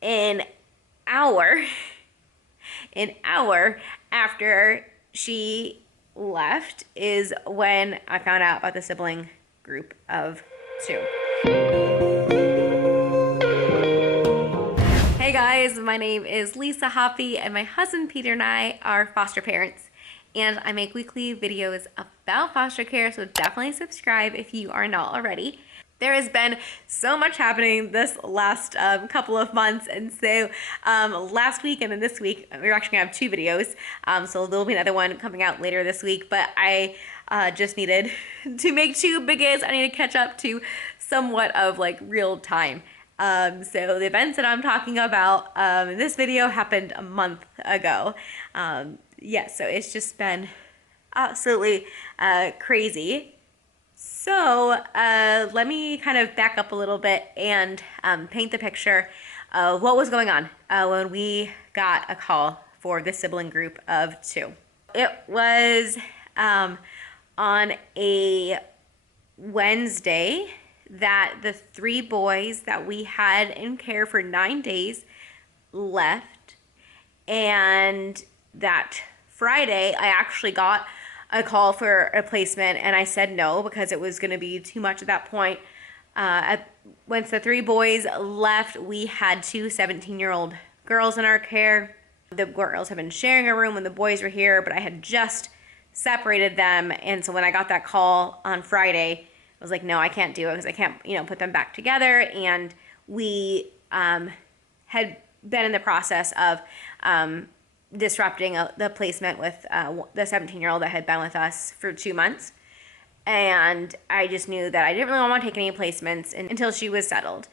an hour, an hour after she left is when I found out about the sibling group of 2. Hey guys, my name is Lisa Hoppy and my husband Peter and I are foster parents, and I make weekly videos about foster care, so definitely subscribe if you are not already. There has been so much happening this last couple of months, and so last week and then this week we're actually gonna have 2 videos, so there'll be another one coming out later this week, but I just needed to make 2 because I need to catch up to somewhat of like real time. So the events that I'm talking about in this video happened a month ago. Yeah, so it's just been absolutely crazy. So let me kind of back up a little bit and paint the picture of what was going on when we got a call for the sibling group of 2. It was on a Wednesday that the 3 boys that we had in care for 9 days left, and that Friday I actually got a call for a placement, and I said no because it was going to be too much at that point. Once the 3 boys left, we had 2 17-year-old girls in our care. The girls have been sharing a room when the boys were here, but I had just separated them, and so when I got that call on Friday, I was like, no, I can't do it because I can't, put them back together. And we had been in the process of disrupting the placement with the 17-year-old that had been with us for 2 months. And I just knew that I didn't really want to take any placements until she was settled.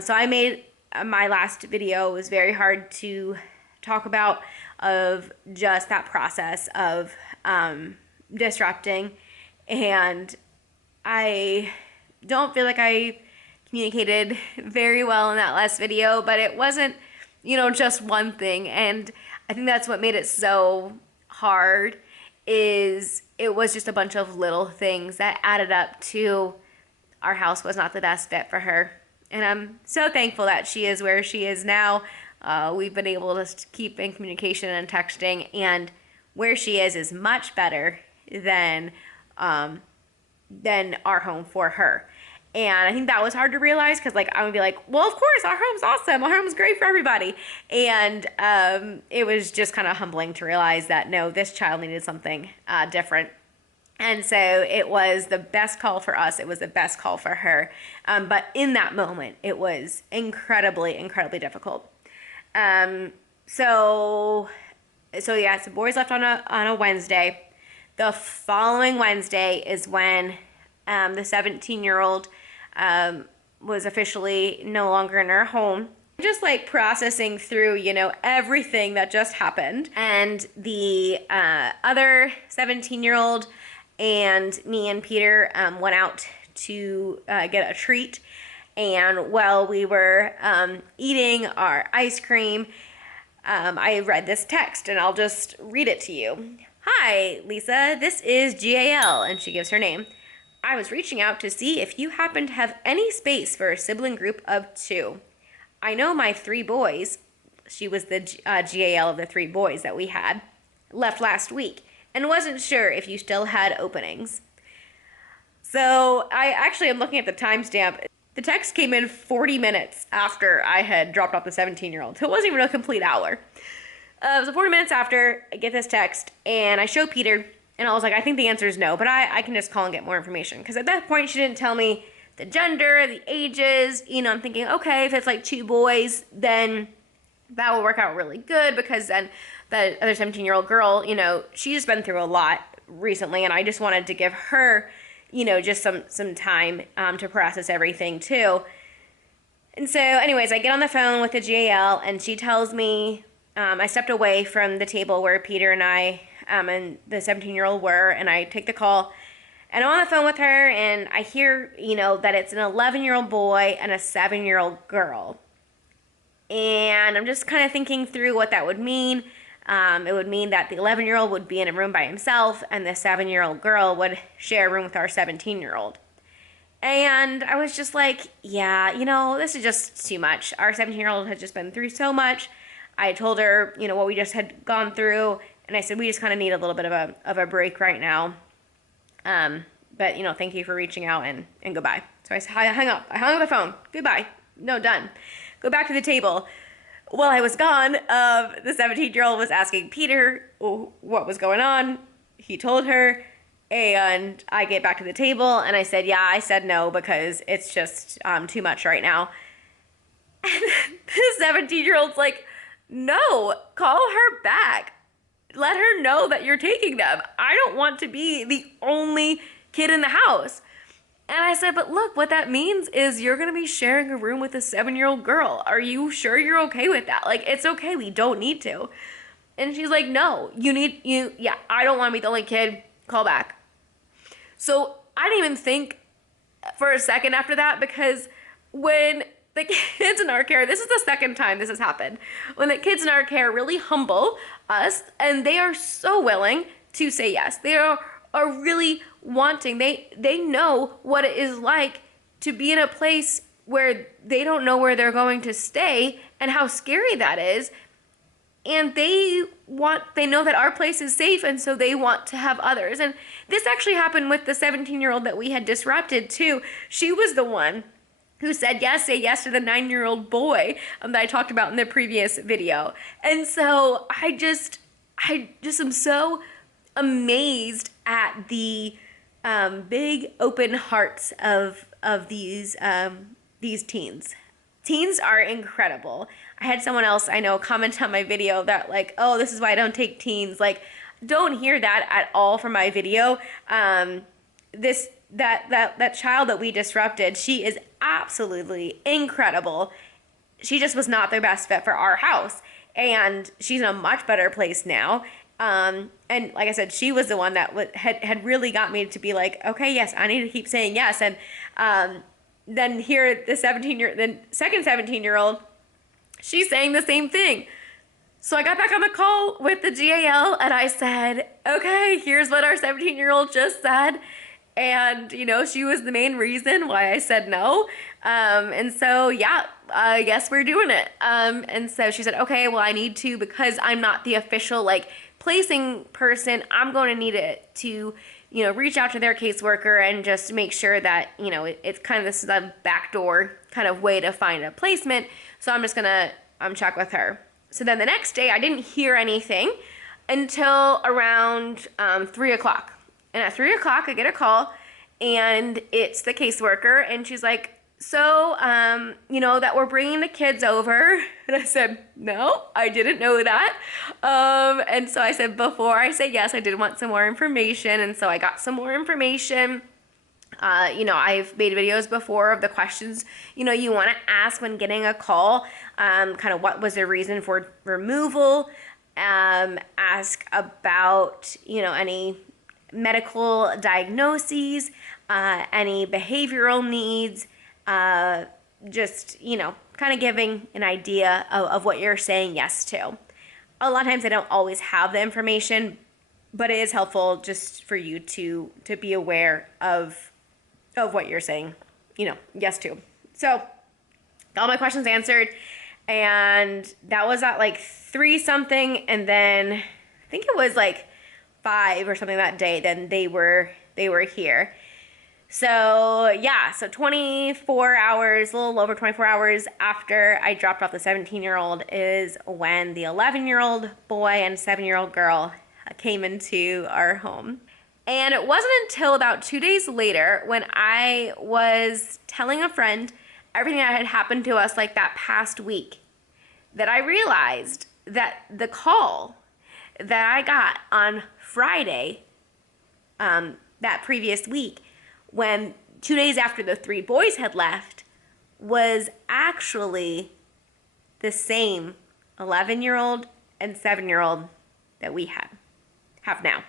So I made my last video. It was very hard to talk about, of just that process of disrupting. And I don't feel like I communicated very well in that last video, but it wasn't, just one thing. And I think that's what made it so hard, is it was just a bunch of little things that added up to our house was not the best fit for her. And I'm so thankful that she is where she is now. We've been able to keep in communication and texting, and where she is much better than our home for her. And I think that was hard to realize, because I would be like, well, of course our home's awesome, our home's great for everybody, and it was just kind of humbling to realize that no, this child needed something different. And so it was the best call for us, it was the best call for her, but in that moment it was incredibly difficult. So yeah, so boys left on a Wednesday. The following Wednesday is when the 17-year-old was officially no longer in her home. Just processing through, everything that just happened. And the other 17-year-old and me and Peter went out to get a treat. And while we were eating our ice cream, I read this text, and I'll just read it to you. Hi, Lisa, this is GAL, and she gives her name. I was reaching out to see if you happen to have any space for a sibling group of 2. I know my 3 boys, she was the GAL of the 3 boys that we had, left last week, and wasn't sure if you still had openings. So I actually am looking at the timestamp. The text came in 40 minutes after I had dropped off the 17-year-old, so it wasn't even a complete hour. So 40 minutes after, I get this text, and I show Peter, and I was like, I think the answer is no, but I can just call and get more information. Because at that point, she didn't tell me the gender, the ages. I'm thinking, okay, if it's 2 boys, then that will work out really good, because then the other 17-year-old girl, she's just been through a lot recently, and I just wanted to give her, just some time to process everything too. And so anyways, I get on the phone with the GAL, and she tells me, I stepped away from the table where Peter and I and the 17-year-old were, and I take the call, and I'm on the phone with her, and I hear, that it's an 11-year-old boy and a 7-year-old girl. And I'm just kind of thinking through what that would mean. It would mean that the 11-year-old would be in a room by himself, and the 7-year-old girl would share a room with our 17-year-old. And I was just like, yeah, you know, this is just too much. Our 17-year-old has just been through so much. I told her, you know, what we just had gone through, and I said, we just kind of need a little bit of a break right now. But, you know, thank you for reaching out, and goodbye. So I hung up. I hung up the phone. Goodbye. No, done. Go back to the table. While I was gone, the 17-year-old was asking Peter what was going on. He told her, and I get back to the table, and I said, yeah, I said no because it's just too much right now. And the 17-year-old's like, no, call her back. Let her know that you're taking them. I don't want to be the only kid in the house. And I said, but look, what that means is you're going to be sharing a room with a 7-year-old girl. Are you sure you're okay with that? Like, it's okay. We don't need to. And she's like, no, yeah, I don't want to be the only kid. Call back. So I didn't even think for a second after that, because when the kids in our care, this is the second time this has happened, when the kids in our care really humble us, and they are so willing to say yes. They are really wanting, they know what it is like to be in a place where they don't know where they're going to stay and how scary that is. And they know that our place is safe, and so they want to have others. And this actually happened with the 17-year-old that we had disrupted too. She was the one who said yes, say yes to the 9-year-old boy that I talked about in the previous video. And so I just am so amazed at the big open hearts of these teens. Teens are incredible. I had someone else I know comment on my video that like, oh, this is why I don't take teens. Like, don't hear that at all from my video. That child that we disrupted, she is absolutely incredible. She just was not the best fit for our house, and she's in a much better place now. And like I said, she was the one that had really got me to be like, okay, yes, I need to keep saying yes. And then here, the second 17-year-old, she's saying the same thing. So I got back on the call with the GAL, and I said, okay, here's what our 17-year-old just said. And, you know, she was the main reason why I said no. And so, yeah, I guess we're doing it. And so she said, okay, well, I need to, because I'm not the official, like, placing person, I'm going to need it to, you know, reach out to their caseworker and just make sure that, you know, it's kind of this is a backdoor kind of way to find a placement. So I'm just going to check with her. So then the next day I didn't hear anything until around 3 o'clock. And at 3 o'clock I get a call, and it's the caseworker, and she's like, so, you know, that we're bringing the kids over. And I said, no, I didn't know that. And so I said, before I say yes, I did want some more information. And so I got some more information. You know, I've made videos before of the questions, you know, you want to ask when getting a call, kind of what was the reason for removal, ask about, you know, any medical diagnoses, any behavioral needs, just, you know, kind of giving an idea of what you're saying yes to. A lot of times I don't always have the information, but it is helpful just for you to be aware of what you're saying, you know, yes to. So got all my questions answered, and that was at like 3 something, and then I think it was like 5 or something that day, then they were here. So yeah, so 24 hours, a little over 24 hours after I dropped off the 17-year-old is when the 11-year-old boy and 7-year-old girl came into our home. And it wasn't until about 2 days later, when I was telling a friend everything that had happened to us like that past week, that I realized that the call that I got on Friday, that previous week, when 2 days after the 3 boys had left, was actually the same 11-year-old and 7-year-old that we have now.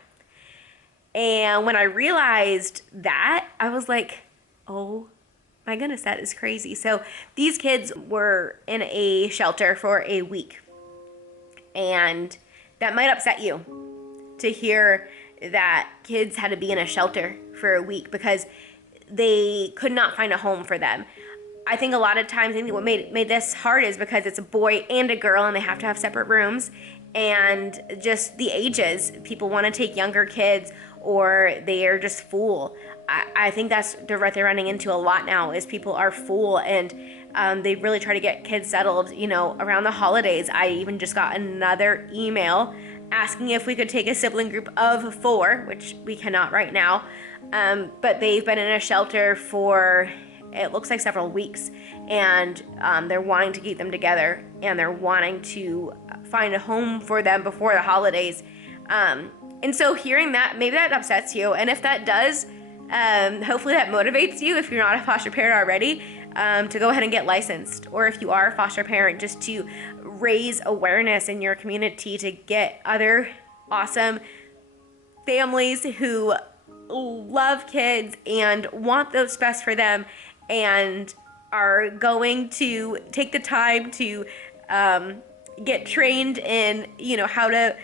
And when I realized that, I was like, oh my goodness, that is crazy. So these kids were in a shelter for a week. And that might upset you to hear that kids had to be in a shelter for a week, because they could not find a home for them. I think a lot of times, I think what made this hard is because it's a boy and a girl and they have to have separate rooms, and just the ages. People want to take younger kids, or they are just full. I think that's what they're running into a lot now, is people are full, and they really try to get kids settled, you know, around the holidays. I even just got another email asking if we could take a sibling group of 4, which we cannot right now. But they've been in a shelter for, it looks like, several weeks, and they're wanting to keep them together, and they're wanting to find a home for them before the holidays. And so hearing that, maybe that upsets you, and if that does, hopefully that motivates you, if you're not a foster parent already, to go ahead and get licensed, or if you are a foster parent, just to raise awareness in your community to get other awesome families who love kids and want those best for them, and are going to take the time to get trained in, you know, how to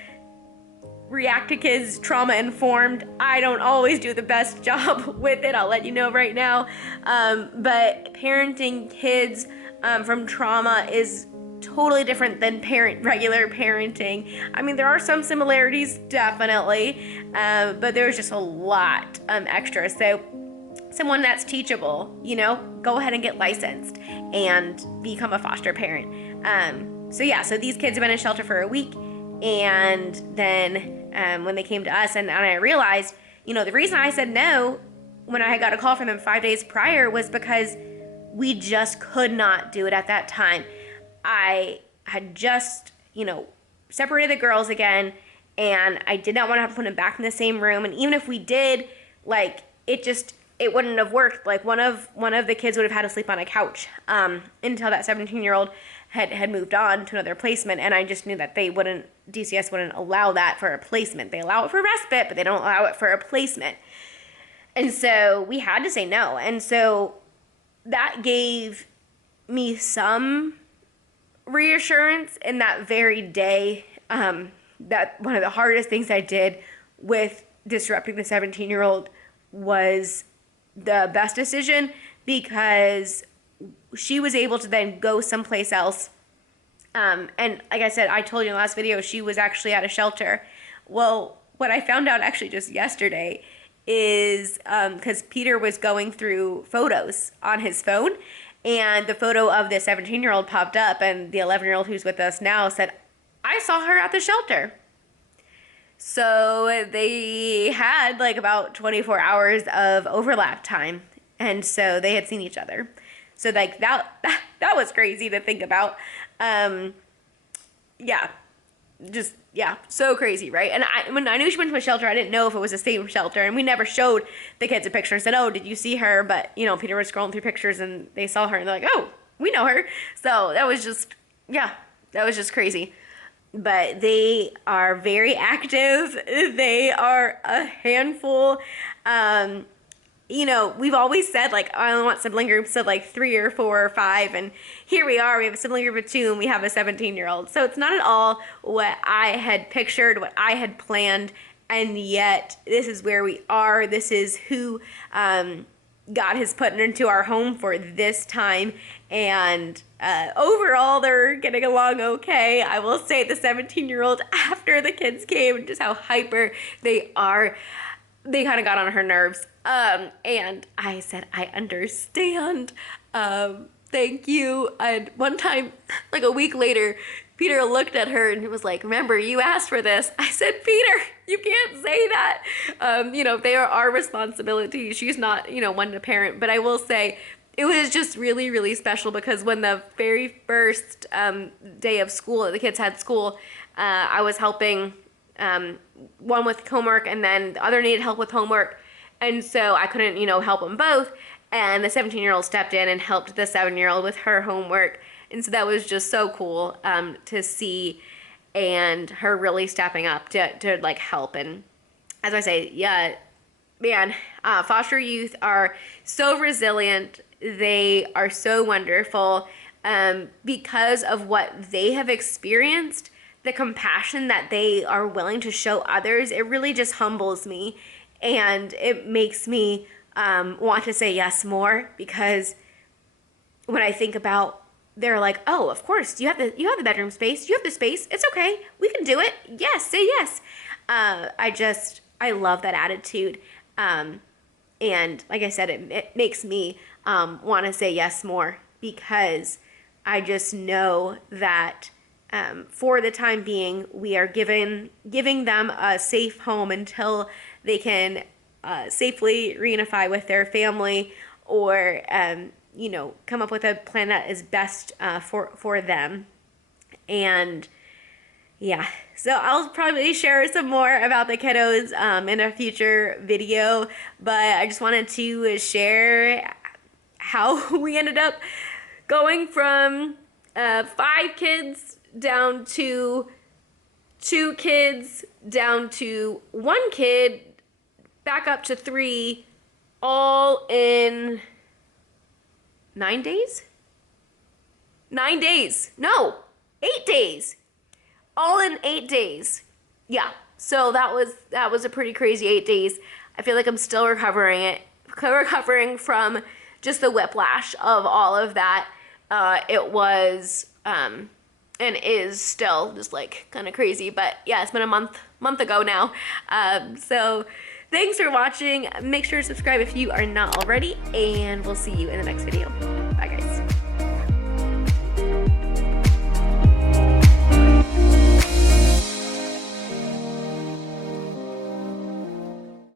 react to kids, trauma informed. I don't always do the best job with it, I'll let you know right now. But parenting kids from trauma is totally different than regular parenting. I mean, there are some similarities, definitely, but there's just a lot extra. So someone that's teachable, you know, go ahead and get licensed and become a foster parent. So these kids have been in shelter for a week, and then when they came to us, and I realized, you know, the reason I said no when I got a call from them 5 days prior was because we just could not do it at that time. I had just, you know, separated the girls again, and I did not want to have to put them back in the same room. And even if we did, like, it wouldn't have worked. Like, one of the kids would have had to sleep on a couch until that 17-year-old had moved on to another placement. And I just knew that DCS wouldn't allow that for a placement. They allow it for respite, but they don't allow it for a placement. And so we had to say no. And so that gave me some reassurance in that very day, that one of the hardest things I did with disrupting the 17-year-old was the best decision, because she was able to then go someplace else. And like I said, I told you in the last video, she was actually at a shelter. Well, what I found out actually just yesterday is because Peter was going through photos on his phone, and the photo of the 17-year-old popped up, and the 11-year-old who's with us now said, I saw her at the shelter. So they had like about 24 hours of overlap time, and so they had seen each other. So like that was crazy to think about. So crazy, right? And when I knew she went to a shelter, I didn't know if it was the same shelter, and we never showed the kids a picture and said, oh, did you see her? But, you know, Peter was scrolling through pictures and they saw her and they're like, oh, we know her. So that was just crazy. But they are very active. They are a handful. You know, we've always said, like, I only want sibling groups of like 3 or 4 or 5, and here we are. We have a sibling group of 2, and we have a 17-year-old. So it's not at all what I had pictured, what I had planned, and yet this is where we are. This is who God has put into our home for this time, and overall they're getting along okay. I will say the 17-year-old, after the kids came, just how hyper they are, they kind of got on her nerves. And I said, I understand. Thank you. And one time, like a week later, Peter looked at her and was like, remember, you asked for this. I said, Peter, you can't say that. You know, they are our responsibility. She's not, you know, one to parent. But I will say, it was just really, really special, because when the very first day of school, the kids had school, I was helping one with homework, and then the other needed help with homework. And so I couldn't, you know, help them both. And the 17-year-old stepped in and helped the 7-year-old with her homework. And so that was just so cool to see, and her really stepping up to like help. And as I say, yeah, man, foster youth are so resilient. They are so wonderful because of what they have experienced, the compassion that they are willing to show others. It really just humbles me, and it makes me want to say yes more, because when I think about, they're like, oh, of course, you have the bedroom space, you have the space, it's okay, we can do it, yes, say yes. I love that attitude. And like I said, it makes me want to say yes more, because I just know that for the time being, we are giving them a safe home until they can safely reunify with their family, or come up with a plan that is best for them. And yeah, so I'll probably share some more about the kiddos in a future video, but I just wanted to share how we ended up going from 5 kids down to 2 kids, down to 1 kid, back up to 3, all in 9 days? 9 days. No, 8 days. All in 8 days. Yeah. So that was a pretty crazy 8 days. I feel like I'm still recovering from just the whiplash of all of that. It was and is still just like kind of crazy, but yeah, it's been a month ago now. So thanks for watching. Make sure to subscribe if you are not already, and we'll see you in the next video.